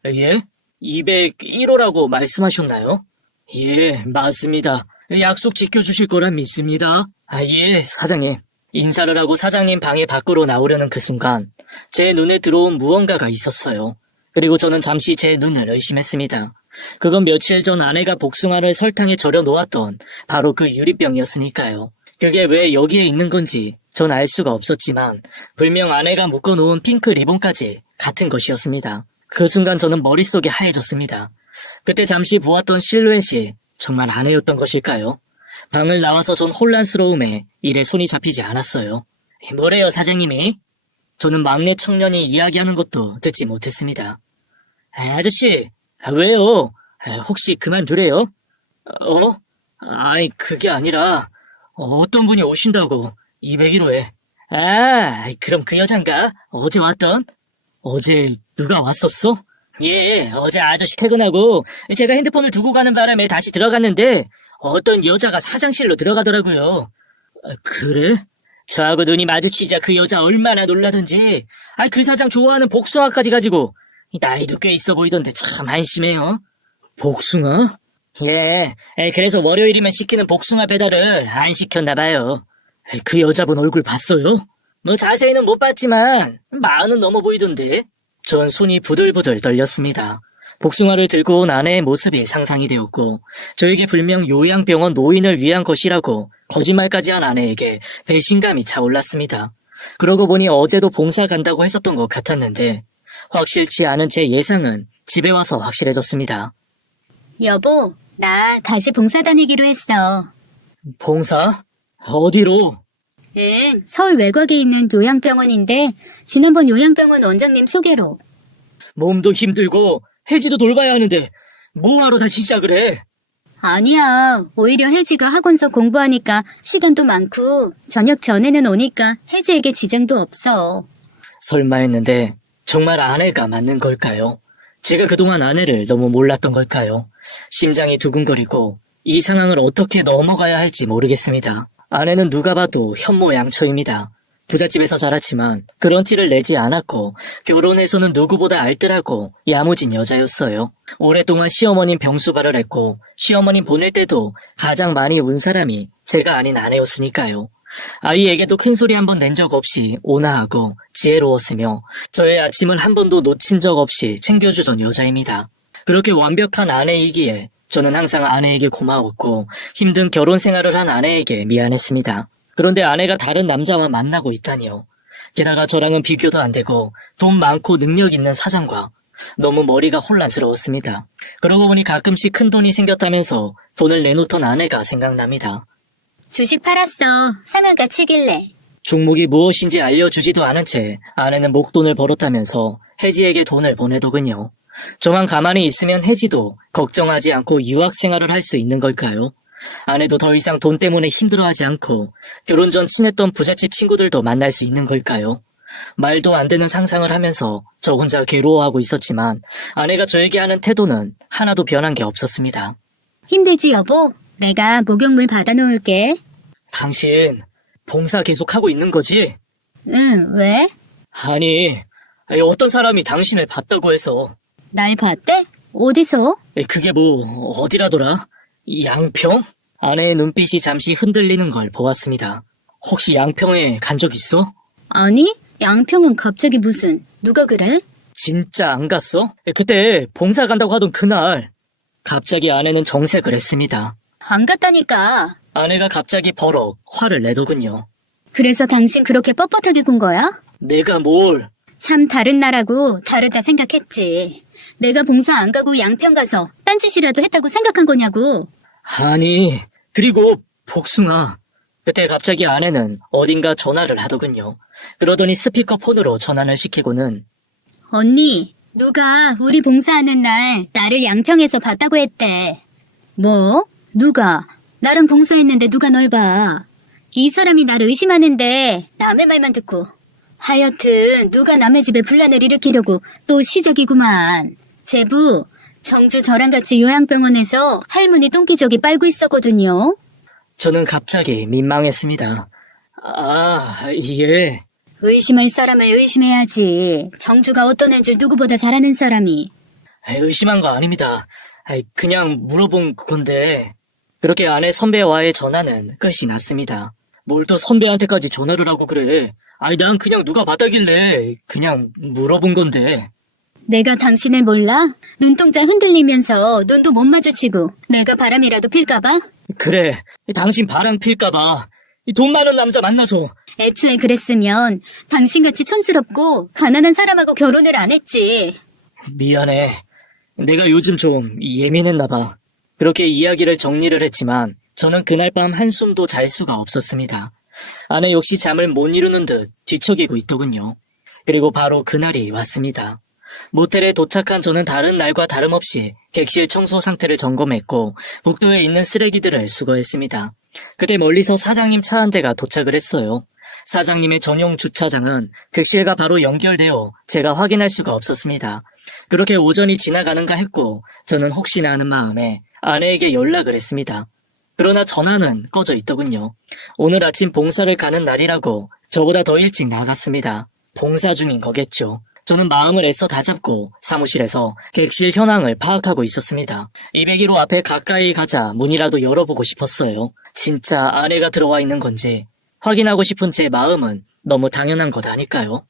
예? 201호라고 말씀하셨나요? 예, 맞습니다. 약속 지켜주실 거란 믿습니다. 예, 사장님. 인사를 하고 사장님 방에 밖으로 나오려는 그 순간 제 눈에 들어온 무언가가 있었어요. 그리고 저는 잠시 제 눈을 의심했습니다. 그건 며칠 전 아내가 복숭아를 설탕에 절여 놓았던 바로 그 유리병이었으니까요. 그게 왜 여기에 있는 건지 전 알 수가 없었지만 분명 아내가 묶어놓은 핑크 리본까지 같은 것이었습니다. 그 순간 저는 머릿속이 하얘졌습니다. 그때 잠시 보았던 실루엣이 정말 아내였던 것일까요? 방을 나와서 전 혼란스러움에 일에 손이 잡히지 않았어요. 뭐래요, 사장님이? 저는 막내 청년이 이야기하는 것도 듣지 못했습니다. 아저씨, 왜요? 혹시 그만두래요? 그게 아니라 어떤 분이 오신다고 201호에. 그럼 그 여잔가? 어제 왔던? 어제 누가 왔었어? 예, 어제 아저씨 퇴근하고 제가 핸드폰을 두고 가는 바람에 다시 들어갔는데 어떤 여자가 사장실로 들어가더라고요. 그래? 저하고 눈이 마주치자 그 여자 얼마나 놀라던지. 그 사장 좋아하는 복숭아까지 가지고 나이도 꽤 있어 보이던데 참 한심해요. 복숭아? 예, 그래서 월요일이면 시키는 복숭아 배달을 안 시켰나 봐요. 그 여자분 얼굴 봤어요? 뭐 자세히는 못 봤지만 마흔은 넘어 보이던데. 전 손이 부들부들 떨렸습니다. 복숭아를 들고 온 아내의 모습이 상상이 되었고 저에게 분명 요양병원 노인을 위한 것이라고 거짓말까지 한 아내에게 배신감이 차올랐습니다. 그러고 보니 어제도 봉사 간다고 했었던 것 같았는데 확실치 않은 제 예상은 집에 와서 확실해졌습니다. 여보, 나 다시 봉사 다니기로 했어. 봉사? 어디로? 응, 서울 외곽에 있는 요양병원인데 지난번 요양병원 원장님 소개로. 몸도 힘들고 혜지도 돌봐야 하는데 뭐하러 다시 시작을 해? 아니야, 오히려 혜지가 학원서 공부하니까 시간도 많고 저녁 전에는 오니까 혜지에게 지장도 없어. 설마 했는데 정말 아내가 맞는 걸까요? 제가 그동안 아내를 너무 몰랐던 걸까요? 심장이 두근거리고 이 상황을 어떻게 넘어가야 할지 모르겠습니다. 아내는 누가 봐도 현모양처입니다. 부잣집에서 자랐지만 그런 티를 내지 않았고 결혼해서는 누구보다 알뜰하고 야무진 여자였어요. 오랫동안 시어머님 병수발을 했고 시어머님 보낼 때도 가장 많이 운 사람이 제가 아닌 아내였으니까요. 아이에게도 큰소리 한 번 낸 적 없이 온화하고 지혜로웠으며 저의 아침을 한 번도 놓친 적 없이 챙겨주던 여자입니다. 그렇게 완벽한 아내이기에 저는 항상 아내에게 고마웠고 힘든 결혼 생활을 한 아내에게 미안했습니다. 그런데 아내가 다른 남자와 만나고 있다니요. 게다가 저랑은 비교도 안 되고 돈 많고 능력 있는 사장과 너무 머리가 혼란스러웠습니다. 그러고 보니 가끔씩 큰 돈이 생겼다면서 돈을 내놓던 아내가 생각납니다. 주식 팔았어. 상한가 치길래. 종목이 무엇인지 알려주지도 않은 채 아내는 목돈을 벌었다면서 혜지에게 돈을 보내더군요. 저만 가만히 있으면 혜지도 걱정하지 않고 유학 생활을 할 수 있는 걸까요? 아내도 더 이상 돈 때문에 힘들어하지 않고 결혼 전 친했던 부잣집 친구들도 만날 수 있는 걸까요? 말도 안 되는 상상을 하면서 저 혼자 괴로워하고 있었지만 아내가 저에게 하는 태도는 하나도 변한 게 없었습니다. 힘들지 여보? 내가 목욕물 받아놓을게. 당신 봉사 계속하고 있는 거지? 응, 왜? 아니, 어떤 사람이 당신을 봤다고 해서. 날 봤대? 어디서? 그게 뭐 어디라더라? 양평? 아내의 눈빛이 잠시 흔들리는 걸 보았습니다. 혹시 양평에 간 적 있어? 아니, 양평은 갑자기 무슨, 누가 그래? 진짜 안 갔어? 그때 봉사 간다고 하던 그날. 갑자기 아내는 정색을 했습니다. 안 갔다니까. 아내가 갑자기 버럭 화를 내더군요. 그래서 당신 그렇게 뻣뻣하게 군 거야? 내가 뭘? 참 다른 나라고 다르다 생각했지. 내가 봉사 안 가고 양평 가서 딴짓이라도 했다고 생각한 거냐고. 아니, 그리고 복숭아. 그때 갑자기 아내는 어딘가 전화를 하더군요. 그러더니 스피커폰으로 전환을 시키고는 언니, 누가 우리 봉사하는 날 나를 양평에서 봤다고 했대. 뭐? 누가? 나랑 봉사했는데 누가 널 봐? 이 사람이 나를 의심하는데 남의 말만 듣고. 하여튼 누가 남의 집에 분란을 일으키려고 또 시작이구만. 제부, 정주 저랑 같이 요양병원에서 할머니 똥기저귀 빨고 있었거든요. 저는 갑자기 민망했습니다. 예. 의심할 사람을 의심해야지. 정주가 어떤 애인 줄 누구보다 잘 아는 사람이. 의심한 거 아닙니다. 그냥 물어본 건데. 그렇게 아내 선배와의 전화는 끝이 났습니다. 뭘 또 선배한테까지 전화를 하고 그래. 난 그냥 누가 받아길래 그냥 물어본 건데. 내가 당신을 몰라? 눈동자 흔들리면서 눈도 못 마주치고 내가 바람이라도 필까봐? 그래, 당신 바람 필까봐. 돈 많은 남자 만나서. 애초에 그랬으면 당신같이 촌스럽고 가난한 사람하고 결혼을 안 했지. 미안해. 내가 요즘 좀 예민했나 봐. 그렇게 이야기를 정리를 했지만 저는 그날 밤 한숨도 잘 수가 없었습니다. 아내 역시 잠을 못 이루는 듯 뒤척이고 있더군요. 그리고 바로 그날이 왔습니다. 모텔에 도착한 저는 다른 날과 다름없이 객실 청소 상태를 점검했고 복도에 있는 쓰레기들을 수거했습니다. 그때 멀리서 사장님 차 한 대가 도착을 했어요. 사장님의 전용 주차장은 객실과 바로 연결되어 제가 확인할 수가 없었습니다. 그렇게 오전이 지나가는가 했고 저는 혹시나 하는 마음에 아내에게 연락을 했습니다. 그러나 전화는 꺼져 있더군요. 오늘 아침 봉사를 가는 날이라고 저보다 더 일찍 나갔습니다. 봉사 중인 거겠죠. 저는 마음을 애써 다잡고 사무실에서 객실 현황을 파악하고 있었습니다. 201호 앞에 가까이 가자 문이라도 열어보고 싶었어요. 진짜 아내가 들어와 있는 건지 확인하고 싶은 제 마음은 너무 당연한 것 아닐까요?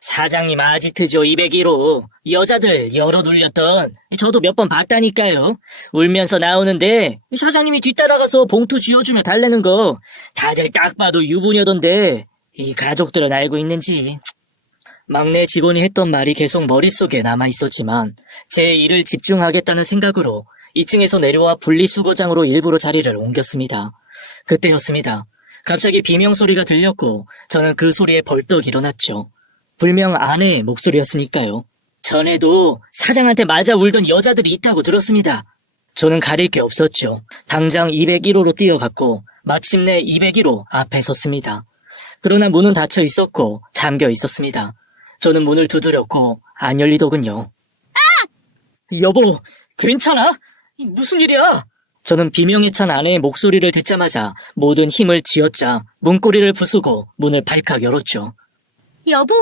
사장님 아지트죠 201호. 여자들 열어 눌렸던 저도 몇 번 봤다니까요. 울면서 나오는데 사장님이 뒤따라가서 봉투 쥐어주며 달래는 거 다들 딱 봐도 유부녀던데 이 가족들은 알고 있는지. 막내 직원이 했던 말이 계속 머릿속에 남아있었지만 제 일을 집중하겠다는 생각으로 2층에서 내려와 분리수거장으로 일부러 자리를 옮겼습니다. 그때였습니다. 갑자기 비명소리가 들렸고 저는 그 소리에 벌떡 일어났죠. 분명 아내의 목소리였으니까요. 전에도 사장한테 맞아 울던 여자들이 있다고 들었습니다. 저는 가릴 게 없었죠. 당장 201호로 뛰어갔고 마침내 201호 앞에 섰습니다. 그러나 문은 닫혀 있었고 잠겨 있었습니다. 저는 문을 두드렸고 안 열리더군요. 여보, 괜찮아? 무슨 일이야? 저는 비명에 찬 아내의 목소리를 듣자마자 모든 힘을 쥐어짜 문고리를 부수고 문을 발칵 열었죠. 여보,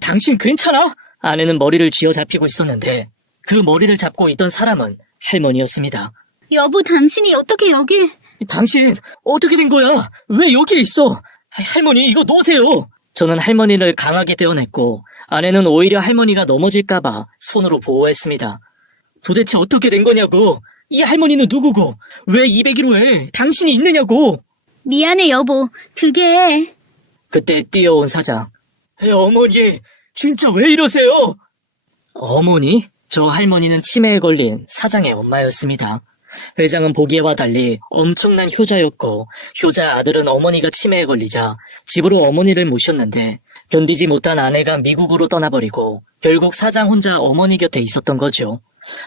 당신 괜찮아? 아내는 머리를 쥐어잡히고 있었는데 그 머리를 잡고 있던 사람은 할머니였습니다. 여보, 당신이 어떻게 여길... 당신 어떻게 된 거야? 왜 여기 있어? 할머니 이거 놓으세요. 저는 할머니를 강하게 떼어냈고 아내는 오히려 할머니가 넘어질까봐 손으로 보호했습니다. 도대체 어떻게 된 거냐고. 이 할머니는 누구고 왜 201호에 당신이 있느냐고. 미안해, 여보. 그게... 그때 뛰어온 사장. 어머니 진짜 왜 이러세요? 어머니? 저 할머니는 치매에 걸린 사장의 엄마였습니다. 회장은 보기와 달리 엄청난 효자였고 효자 아들은 어머니가 치매에 걸리자 집으로 어머니를 모셨는데 견디지 못한 아내가 미국으로 떠나버리고 결국 사장 혼자 어머니 곁에 있었던 거죠.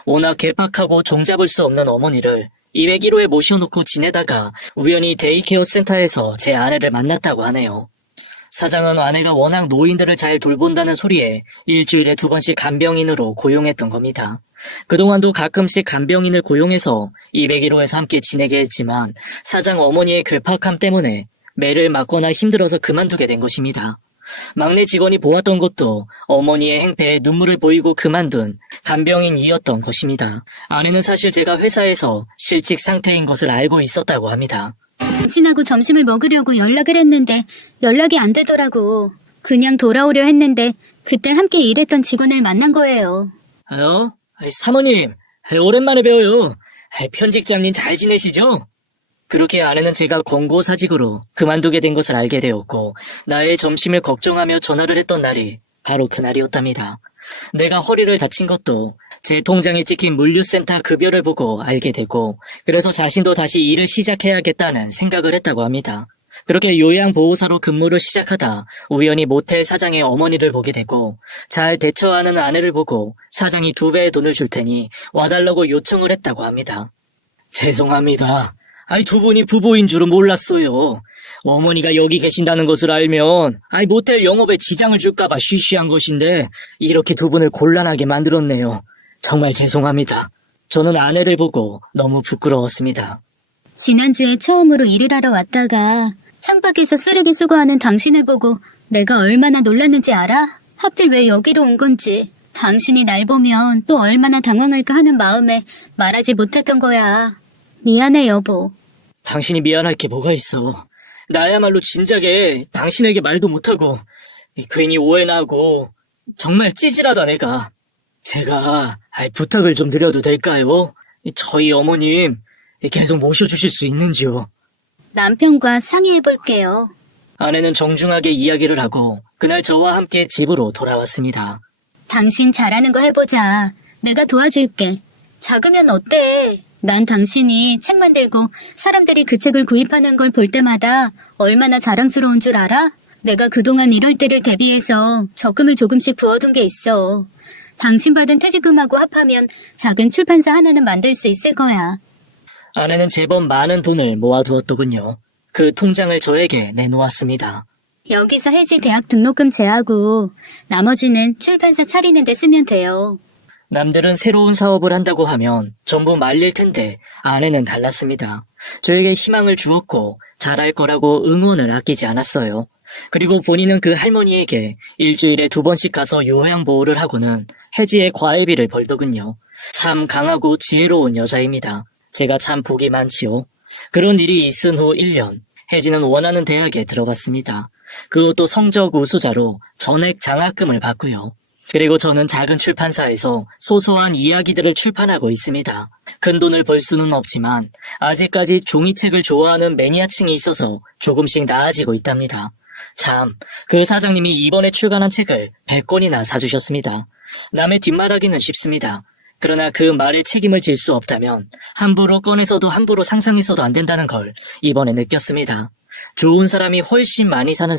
워낙 괴팍하고 종잡을 수 없는 어머니를 201호에 모셔놓고 지내다가 우연히 데이케어 센터에서 제 아내를 만났다고 하네요. 사장은 아내가 워낙 노인들을 잘 돌본다는 소리에 일주일에 2번씩 간병인으로 고용했던 겁니다. 그동안도 가끔씩 간병인을 고용해서 201호에서 함께 지내게 했지만 사장 어머니의 괴팍함 때문에 매를 맞거나 힘들어서 그만두게 된 것입니다. 막내 직원이 보았던 것도 어머니의 행패에 눈물을 보이고 그만둔 간병인이었던 것입니다. 아내는 사실 제가 회사에서 실직 상태인 것을 알고 있었다고 합니다. 당신하고 점심을 먹으려고 연락을 했는데 연락이 안 되더라고. 그냥 돌아오려 했는데 그때 함께 일했던 직원을 만난 거예요. 사모님, 오랜만에 뵈어요. 편집장님 잘 지내시죠? 그렇게 아내는 제가 권고사직으로 그만두게 된 것을 알게 되었고 나의 점심을 걱정하며 전화를 했던 날이 바로 그날이었답니다. 내가 허리를 다친 것도 제 통장에 찍힌 물류센터 급여를 보고 알게 되고 그래서 자신도 다시 일을 시작해야겠다는 생각을 했다고 합니다. 그렇게 요양보호사로 근무를 시작하다 우연히 모텔 사장의 어머니를 보게 되고 잘 대처하는 아내를 보고 사장이 2배의 돈을 줄 테니 와달라고 요청을 했다고 합니다. 죄송합니다. 두 분이 부부인 줄은 몰랐어요. 어머니가 여기 계신다는 것을 알면 모텔 영업에 지장을 줄까봐 쉬쉬한 것인데 이렇게 2분을 곤란하게 만들었네요. 정말 죄송합니다. 저는 아내를 보고 너무 부끄러웠습니다. 지난주에 처음으로 일을 하러 왔다가 창밖에서 쓰레기 수거하는 당신을 보고 내가 얼마나 놀랐는지 알아? 하필 왜 여기로 온 건지. 당신이 날 보면 또 얼마나 당황할까 하는 마음에 말하지 못했던 거야. 미안해, 여보. 당신이 미안할 게 뭐가 있어. 나야말로 진작에 당신에게 말도 못하고 괜히 오해나 하고 정말 찌질하다 내가. 제가 부탁을 좀 드려도 될까요? 저희 어머님 계속 모셔주실 수 있는지요? 남편과 상의해볼게요. 아내는 정중하게 이야기를 하고 그날 저와 함께 집으로 돌아왔습니다. 당신 잘하는 거 해보자. 내가 도와줄게. 작으면 어때? 난 당신이 책 만들고 사람들이 그 책을 구입하는 걸 볼 때마다 얼마나 자랑스러운 줄 알아? 내가 그동안 이럴 때를 대비해서 적금을 조금씩 부어둔 게 있어. 당신 받은 퇴직금하고 합하면 작은 출판사 하나는 만들 수 있을 거야. 아내는 제법 많은 돈을 모아두었더군요. 그 통장을 저에게 내놓았습니다. 여기서 해지 대학 등록금 제하고 나머지는 출판사 차리는 데 쓰면 돼요. 남들은 새로운 사업을 한다고 하면 전부 말릴 텐데 아내는 달랐습니다. 저에게 희망을 주었고 잘할 거라고 응원을 아끼지 않았어요. 그리고 본인은 그 할머니에게 일주일에 2번씩 가서 요양보호를 하고는 해지의 과외비를 벌더군요. 참 강하고 지혜로운 여자입니다. 제가 참 복이 많지요. 그런 일이 있은 후 1년, 혜지는 원하는 대학에 들어갔습니다. 그것도 성적 우수자로 전액 장학금을 받고요. 그리고 저는 작은 출판사에서 소소한 이야기들을 출판하고 있습니다. 큰 돈을 벌 수는 없지만 아직까지 종이책을 좋아하는 매니아층이 있어서 조금씩 나아지고 있답니다. 참, 그 사장님이 이번에 출간한 책을 100권이나 사주셨습니다. 남의 뒷말하기는 쉽습니다. 그러나 그 말에 책임을 질 수 없다면 함부로 꺼내서도 함부로 상상해서도 안 된다는 걸 이번에 느꼈습니다. 좋은 사람이 훨씬 많이 사는